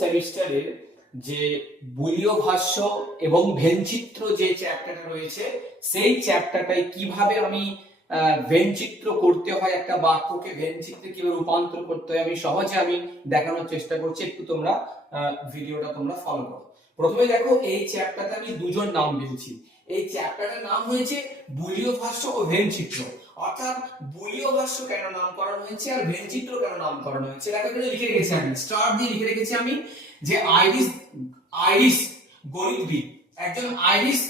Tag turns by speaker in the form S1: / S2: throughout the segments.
S1: সেমিস্টারের যে বুলীয় ভাষ্য এবং ভেনচিত্র যে চ্যাপ্টারটা রয়েছে, সেই চ্যাপ্টারটাই কীভাবে আমি ভেনচিত্র করতে হয়, একটা বাক্যকে ভেনচিত্রে কীভাবে রূপান্তর করতে হয়, আমি সহজে আমি দেখানোর চেষ্টা করছি, একটু তোমরা ভিডিওটা তোমরা ফলো করো। প্রথমে দেখো, এই চ্যাপ্টারটা আমি দুজন নাম দিয়েছি। এই চ্যাপ্টারটার নাম হয়েছে বুলীয় ভাষ্য ও ভেনচিত্র। অর্থাৎ বুলীয় ভাষ্য কেন নামকরণ হয়েছে আর ভেনচিত্র কেন নামকরণ হয়েছে? দেখো এখানে লিখে রেখেছি আমি। স্টার দিয়ে লিখে রেখেছি আমি যে আইরিস আইরিস গণিতবিদ, একজন আইরিস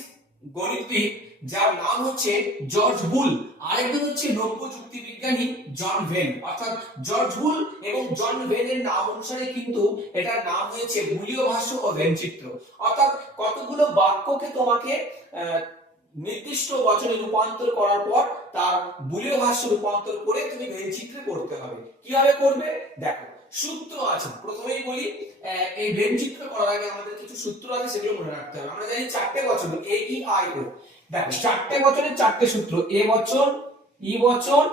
S1: গণিতবিদ যার নাম হচ্ছে জর্জ বুল, আরেকজন হচ্ছে নব্য যুক্তি বিজ্ঞানী জন ভেন। অর্থাৎ জর্জ বুল এবং জন ভেনের নাম অনুসারে কিন্তু এটার নাম হয়েছে বুলীয় ভাষ্য ও ভেনচিত্র অর্থাৎ কতগুলো বাক্যকে তোমাকে নির্দিষ্ট বচনে রূপান্তর করার পর তার বুলীয় ভাষ্য রূপান্তর করে তুমি ভেনচিত্রে করতে হবে। কীভাবে করবে? দেখো, সূত্র আছে। প্রথমেই বলি এই ভেনচিত্র করার আগে আমাদের কিছু সূত্র আছে, সেগুলো মনে রাখতে হবে। আমরা জানি চারটে বচন, এ, ই, আই, ও। দেখো, চারটে বচনের চারটে সূত্র, এ বচন, ই বচন,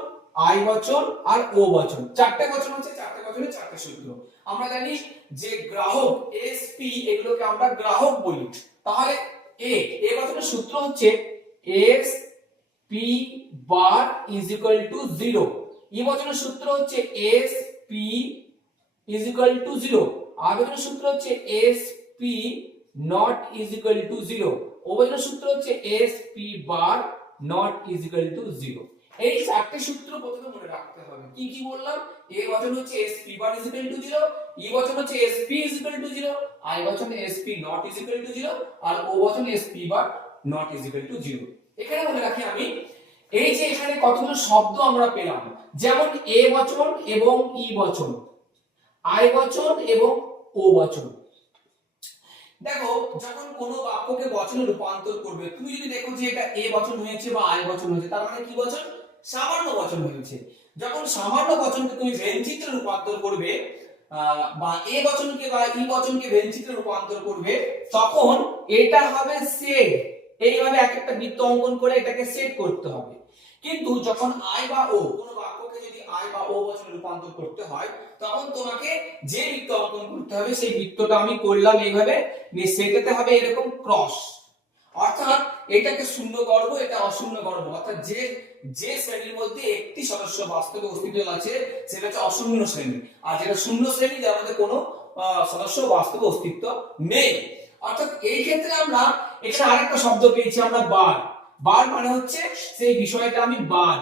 S1: আই বচন আর ও বচন। চারটে বচন হচ্ছে চারটে বচনের চারটে সূত্র। আমরা জানি যে গ্রাহক, এস পি, এগুলোকে আমরা গ্রাহক বলি। তাহলে, এ এ বচনের সূত্র হচ্ছে S P bar is equal to zero E বচনের সূত্র হচ্ছে S P is equal to zero আর বচনের সূত্র হচ্ছে S P not is equal to zero O বচনের সূত্র হচ্ছে S P bar not is equal to zero এই চারটে সূত্র প্রথমে মনে রাখতে হবে। কি কি বললাম? এ বচন হচ্ছে S P bar is equal to zero E বচন হচ্ছে S P is equal to zero I বচন S P not is equal to zero R O বচন S P bar not is equal to zero এখানে মনে রাখি আমি, এই যে এখানে কতগুলো শব্দ আমরা পেলাম, যেমন এ বচন এবং ই বচন, আই বচন এবং ও বচন। দেখো, যখন কোনো বাক্যকে বচনে রূপান্তর করবে, তুমি যদি দেখো যে এটা এ বচন হয়েছে বা আই বচন হয়েছে, তার মানে কি বচন? সামান্য বচন হয়েছে। যখন সামান্য বচনকে তুমি ভেনচিত্রে রূপান্তর করবে বা এ বচনকে বা ই বচনকে ভেনচিত্রে রূপান্তর করবে, তখন এটা হবে সেট এইভাবে এক একটা বৃত্ত অঙ্কন করে এটাকে সেট করতে হবে। কিন্তু যখন আই বা ও কোনো বাক্যকে যদি আই বা ও বচনে রূপান্তর করতে হয়, তখন তোমাকে যে বৃত্ত অঙ্কন করতে হবে, সেই বৃত্তটা আমি করলাম এইভাবে সেটাতে হবে এরকম ক্রস অর্থাৎ এটাকে শূন্য গর্ব এটা অশূন্য গর্ব অর্থাৎ যে যে শ্রেণির মধ্যে একটি সদস্য বাস্তবে অস্তিত্ব আছে, সেটা হচ্ছে অশূন্য শ্রেণি। আর যেটা শূন্য শ্রেণি, যার মধ্যে কোনো সদস্য বাস্তবে অস্তিত্ব নেই। অর্থাৎ এই ক্ষেত্রে আমরা এখানে আরেকটা শব্দ পেয়েছি আমরা বার। বার মানে হচ্ছে সেই বিষয়টা আমি বাদ।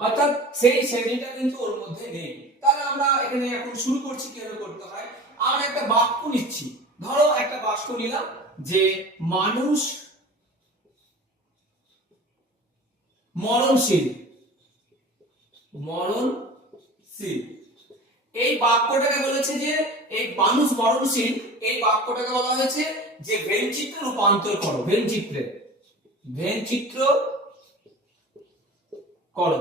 S1: অর্থাৎ সেই শ্রেণীটা কিন্তু ওর মধ্যে নেই। তাহলে আমরা এখানে এখন শুরু করছি কীভাবে করতে হয়? আমরা একটা বাক্য নিচ্ছি। ধরো একটা বাক্য নিলাম যে মানুষ মরণশীল। মরণশীল। এই বাক্যটাকে বলেছে যে, এই মানুষ মরণশীল, এই বাক্যটাকে বলা হয়েছে যে ভেনচিত্রে রূপান্তর করো ভেনচিত্রে ভেনচিত্র করো।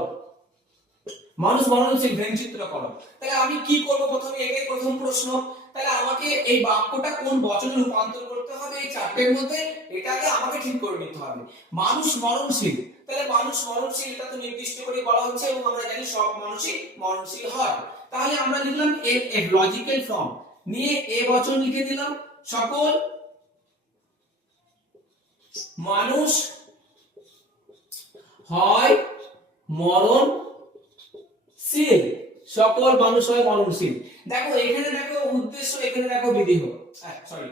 S1: মানুষ মরণশীল ভেনচিত্র করো। তাহলে আমি কি করব প্রথমে? একে প্রথম প্রশ্ন। তাহলে আমাকে এই বাক্যটা কোন বচনে রূপান্তর করতে হবে? এই চারটের মধ্যে এটাকে আমাকে ঠিক করে নিতে হবে। মানুষ মরণশীল। তাহলে মানুষ মরণশীল, এটা তো নির্দিষ্ট করে বলা হচ্ছে এবং আমরা জানি সব মানুষই মরণশীল হয়। তাহলে আমরা লিখলাম এর লজিক্যাল ফর্ম নিয়ে এ বচন লিখে দিলাম। সকল মানুষ হয় মরণ মরণশীল সকল মানুষ হয় মরণশীল দেখো, এখানে দেখো উদ্দেশ্য, এখানে দেখো বিধিহ সরি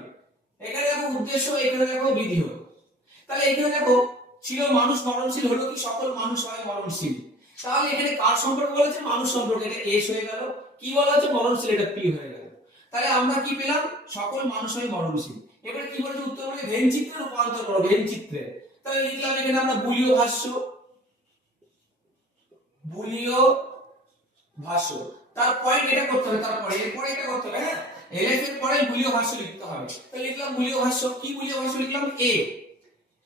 S1: এখানে দেখো উদ্দেশ্য, এখানে দেখো বিধিহ তাহলে এখানে দেখো, ছিল মানুষ মরণশীল হলো কি? সকল মানুষ হয় মরণশীল। তাহলে এখানে কার সম্পর্ক বলেছে মানুষ সম্পর্কে। এটা এস হয়ে গেল। কি বলা হচ্ছে মরণশীল। এটা পি হয়ে গেল। তাহলে আমরা কি পেলাম? সকল মানুষ হয় মরণশীল। এবারে কি বলেছে উত্তর বলে? ভেনচিত্রে রূপান্তর করো ভেনচিত্রে তাহলে লিখলাম এখানে আমরা বুলীয় ভাষ্য। বুলীয় ভাষ্য। তার পয়েন্ট এটা করতে হবে তারপরে এরপরে এটা করতে হবে হ্যাঁ? এলএফ এর পরে বুলীয় ভাষ্য লিখতে হবে। তো লিখলাম বুলীয় ভাষ্য। কি বুলীয় ভাষ্য লিখলাম? এ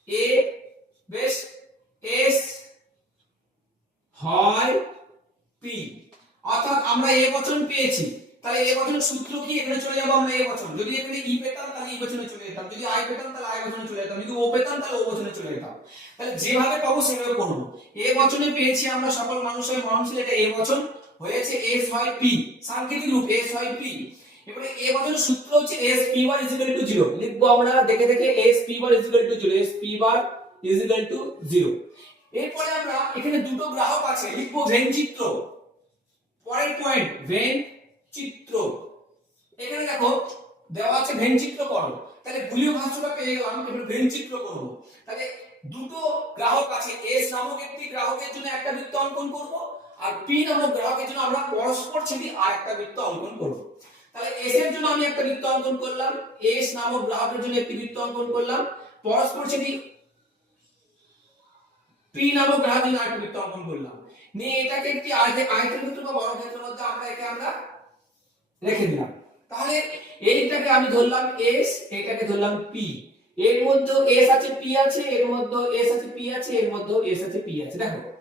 S1: এ বেশ এস হয় পি অর্থাৎ আমরা এ বচন পেয়েছি। তাহলে এ বচনের সূত্র কি? এখানে চলে যাব আমরা এ বচন। যদি এখানে ই পেতাম, তাহলে ই বচনে চলে যেতাম। যদি আই পেতাম, তাহলে আই বচনে চলে যেতাম। যদি ও পেতাম, তাহলে ও বচনে চলে যেতাম। তাহলে যেভাবে পাবো, সেভাবে করব। এ বচনে পেয়েছি আমরা সকল মানুষের মরণশীল এটা এ বচন হয়েছে এস হয় পি সাংকেতিক রূপ এস হয় পি এবারে এ বছরের সূত্র হচ্ছে S P bar is equal to zero লিখব আমরা, দেখে দেখে S P bar is equal to zero S P bar is equal to zero এরপরে আমরা এখানে দুটো গ্রাহক আছে, লিখব ভেন চিত্র পরের পয়েন্ট ভেন চিত্র এখানে দেখো, দেওয়া আছে ভেন চিত্র করো তাহলে বুলিয় ভাষ্যটা পেয়ে গেলাম, এবার ভেন চিত্র করব তাহলে দুটো গ্রাহক আছে এস নামক একটি গ্রাহকের জন্য একটা বৃত্ত অঙ্কন করব, আর পি নামক গ্রাহকের জন্য আমরা পরস্পর ছেদি আর একটা বৃত্ত অঙ্কন করব। তাহলে এস এর জন্য আমি একটা বৃত্ত অঙ্কন করলাম এস নামক গ্রাহকের জন্য একটি বৃত্ত অঙ্কন করলাম, পরস্পর ছেদি পি নামক জন্য আরেকটা অঙ্কন করলাম। নিয়ে এটাকে একটি আয়তে- আয়তের বা বড় ক্ষেত্রের মধ্যে আমরা একে আমরা রেখে দিলাম। তাহলে এইটাকে আমি ধরলাম এস এটাকে ধরলাম পি এর মধ্যে এস আছে পি আছে, এর মধ্যে এস আছে পি আছে, এর মধ্যে এস আছে পি আছে। দেখো,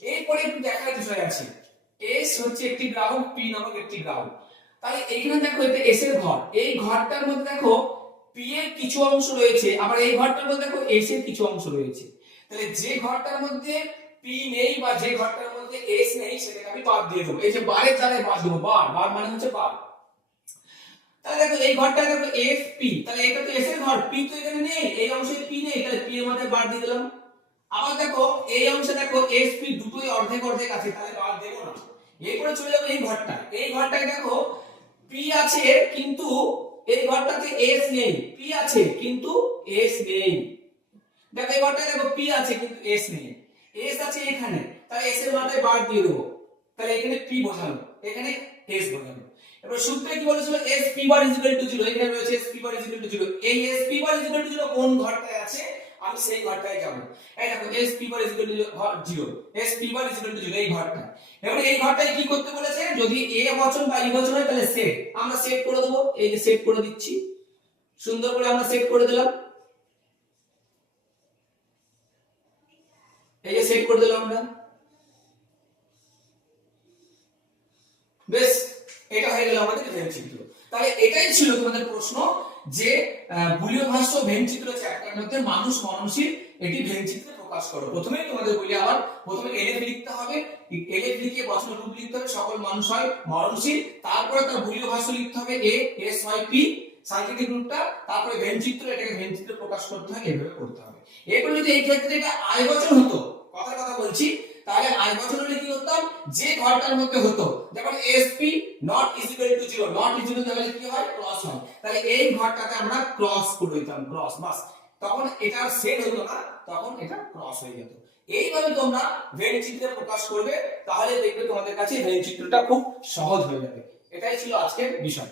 S1: এরপরে একটু দেখার বিষয় আছে। এস হচ্ছে একটি গ্রাহক পি নামক একটি গ্রাহক। তাহলে এইখানে দেখো, এটা এস এর ঘর। এই ঘরটার মধ্যে দেখো পি এর কিছু অংশ রয়েছে, আবার এই ঘরটার মধ্যে দেখো এস এর কিছু অংশ রয়েছে। তাহলে যে ঘরটার মধ্যে পি নেই বা যে ঘরটার মধ্যে এস নেই, সেটাকে আমি বাদ দিয়ে দেবো। এই যে বারের দ্বারাই বাদ দেবো, বার। বার মানে হচ্ছে বার। তাহলে দেখো, এই ঘরটা দেখো এফ পি তাহলে এটা তো এস এর ঘর পি তো এখানে নেই, এই অংশে পি নেই, তাহলে পি এর মধ্যে বার দিয়ে দিলাম। আবার দেখো, এই অংশে দেখো এস পি দুটোই অর্ধেক অর্ধেক আছে, তাহলে বার দেবো না। এরপরে চলে যাব এই ঘরটা। এই ঘরটায় দেখো পি আছে, কিন্তু এই ঘরটাতে এস নেই পি আছে, কিন্তু এস নেই। দেখো, এই ঘরটায় দেখো পি আছে, কিন্তু এস নেই। এস আছে এখানে, তাহলে এস এর মাথায় বার দিয়ে দেবো। তাহলে এখানে পি বোঝানো এখানে এস বোঝানো এবার সূত্রে কি বলেছিল? S P bar is equal to 0 এখানে রয়েছে S P bar is equal to 0 এই S P bar is equal to 0 কোন ঘরটায় আছে? আমি সেই ঘরটায় যাব। এই দেখো S P bar is equal to 0 S P bar is equal to 0 এই ঘরটা। এবার এই ঘরটায় কি করতে বলেছে? যদি এ বচন বা ই বচন হয়, তাহলে সেট আমরা সেট করে দেবো, এই যে সেট করে দিচ্ছি। সুন্দর করে আমরা সেট করে দিলাম। এই যে সেট করে দিলাম আমরা। বেশ, এটা হয়ে গেল আমাদের চিত্র। তাহলে এটাই ছিল তোমাদের প্রশ্ন যে বুলিয় ভাষ্য ভেন চিত্র চ্যাপ্টার মধ্যে মানুষ মননশীল, এটি ভেন চিত্রে প্রকাশ করো। প্রথমেই তোমাদের বলি আবার, প্রথমে এলএফ লিখতে হবে এলএফ লিখে বচন রূপ লিখতে হবে, সকল মানুষ হয় মরণশীল, তারপরে তার বুলিয় ভাষ্য লিখতে হবে এ এস ওয়াই পি সাংকেতিক রূপটা তারপরে ভেন চিত্র, এটাকে ভেন চিত্রে প্রকাশ করতে হয়, এভাবে করতে হবে। এরপর যদি এই ক্ষেত্রে এটা আয় বছর হতো, কথার কথা বলছি, তাহলে আয় বছর হলে কি করতাম? যে ঘরটার মধ্যে হতো, যেমন S P not equal to zero not equal তাহলে কি হয়? ক্রস হয়। তাহলে এই ঘরটাকে আমরা ক্রস করে দিতাম ক্রস বাস। তখন এটা সেট হতো না, তখন এটা ক্রস হয়ে যেত। এইভাবে তোমরা ভেন চিত্রে প্রকাশ করবে, তাহলে দেখবে তোমাদের কাছে ভেন চিত্রটা খুব সহজ হয়ে যাবে। এটাই ছিল আজকের বিষয়।